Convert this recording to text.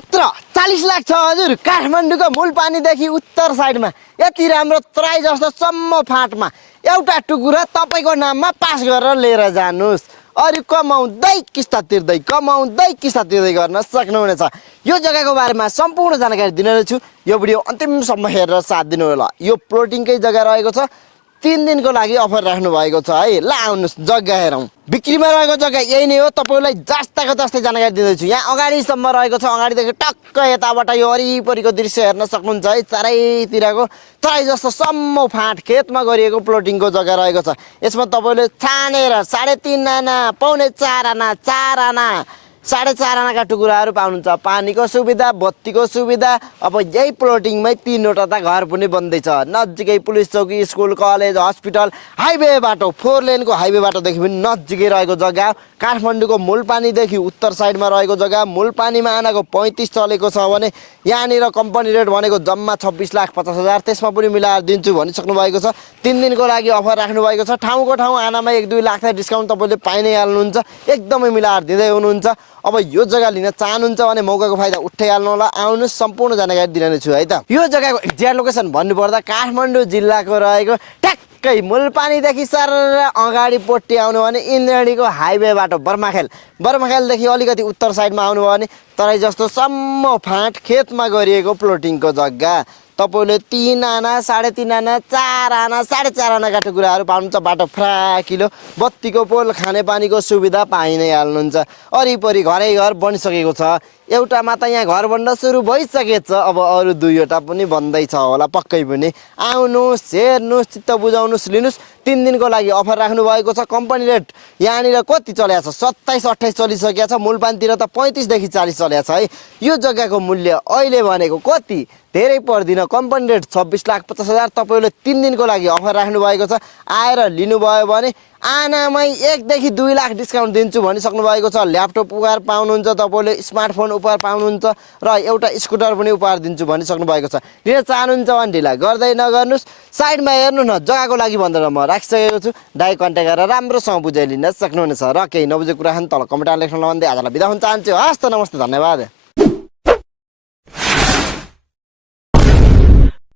मात्र 40 लाख छ हजुर। काठमाडौँको मूलपानीदेखि उत्तर साइडमा यति राम्रो तराई जस्तो सम्म फाँटमा एउटा टुकुरा तपाईको नाममा पास गरेर लिएर जानुस्। अरु कमाउँदै किस्ता तिर्दै गर्न सक्नुहुनेछ। यो जग्गाको बारेमा सम्पूर्ण जानकारी दिनेछु। यो भिडियो अन्तिमसम्म हेरेर साथ दिनु होला। यो प्लोटिङकै जग्गा रहेको छ। 3 दिनको लागि अफर राख्नु भएको छ है। ल आउनुस् जग्गा हेरौँ। बिक्रीमा रहेको जग्गा यही नै हो। तपाईलाई जस्ताको जस्तै जानकारी दिँदैछु। यहाँ अगाडिसम्म रहेको छ। अगाडिदेखि टक्क यताबाट यो वरिपरिको दृश्य हेर्न सक्नुहुन्छ है। चारैतिरको तराई जस्तो सम्म फाँट खेतमा गरिएको प्लोटिङको जग्गा रहेको छ। यसमा तपाईले छानेर 3.5 आना, 4.5 आना, 4 आना, 4.5 आनाका टुकुराहरू पाउनुहुन्छ। पानीको सुविधा, बत्तीको सुविधा। अब यही प्लोटिङमै 3वटा त घर पनि बन्दैछ। नजिकै पुलिस चौकी, स्कुल, कलेज, हस्पिटल, हाइवे बाटो, 4 लेनको हाइवे बाटोदेखि पनि नजिकै रहेको जग्गा। काठमाडौँको मूलपानीदेखि उत्तर साइडमा रहेको जग्गा। मूलपानीमा आनाको 35 चलेको छ भने यहाँनिर कम्पनी रेट भनेको जम्मा 26,50,000। त्यसमा पनि मिलाएर दिन्छु भनिसक्नु भएको छ। 3 दिनको लागि अफर राख्नु भएको छ। ठाउँको ठाउँ आनामा 1-2 लाख डिस्काउन्ट तपाईले पाइ नै हाल्नुहुन्छ। एकदमै मिलाएर दिँदै हुनुहुन्छ। अब यो जग्गा लिन चाहनुहुन्छ भने मौकाको फाइदा उठाइहाल्नु होला। आउनुस् सम्पूर्ण जानकारी दिने छु है त। यो जग्गाको एक्ज्याक्ट लोकेसन भन्नुपर्दा काठमाडौँ जिल्लाको रहेको ट्याक्कै मूलपानीदेखि सर अगाडि पोट्टी आउनु भने इन्द्रेणीको हाइवे बाटो बर्माखेलदेखि अलिकति उत्तर साइडमा आउनु भने तराई जस्तो सम्म फाँट खेतमा गरिएको प्लोटिङको जग्गा। तपाईले 3 आना, 3.5 आना, 4 आना, 4.5 आनाका टुकुराहरू पाउनुहुन्छ। बाटो फ्राकिलो, बत्तीको पोल, खानेपानीको सुविधा पाइ नै हाल्नुहुन्छ। वरिपरि घरै घर बनिसकेको छ। एउटामा त यहाँ घर बन्न सुरु भइसकेछ। अब अरु 2वटा पनि बन्दैछ होला पक्कै पनि। आउनुस्, हेर्नुस्, चित्त बुझाउनुस्, लिनुस्। 3 दिनको लागि अफर राख्नु भएको छ। कम्पनी रेट यहाँनिर कति चलेको छ? 27-28 चलिसकेको छ। मूलपानीतिर त 35 देखि 40 चलेको छ है। यो जग्गाको मूल्य अहिले भनेको कति? धेरै पर्दिन। Company rate 26,50,000। तपाईले 3 दिनको लागि अफर राख्नु भएको छ। आएर लिनुभयो भने आनामै 1 देखि 2 लाख डिस्काउन्ट दिन्छु भनिसक्नु भएको छ। ल्यापटप उपहार पाउनुहुन्छ। तपाईले स्मार्टफोन उपहार पाउनुहुन्छ र एउटा स्कुटर पनि उपहार दिन्छु भनिसक्नु भएको छ। लिन चाहनुहुन्छ भने ढिला गर्दै नगर्नुस्। साइडमा हेर्नु न, जग्गाको लागि भनेर म राखिसकेको छु। डाइ कन्ट्याक्ट गरेर राम्रोसँग बुझाइ लिन सक्नुहुनेछ। र केही नबुझेको कुरा तल कमेन्टमा लेख्न नभन्दै आजलाई बिदा हुन चाहन्छु। हस्त नमस्ते, धन्यवाद।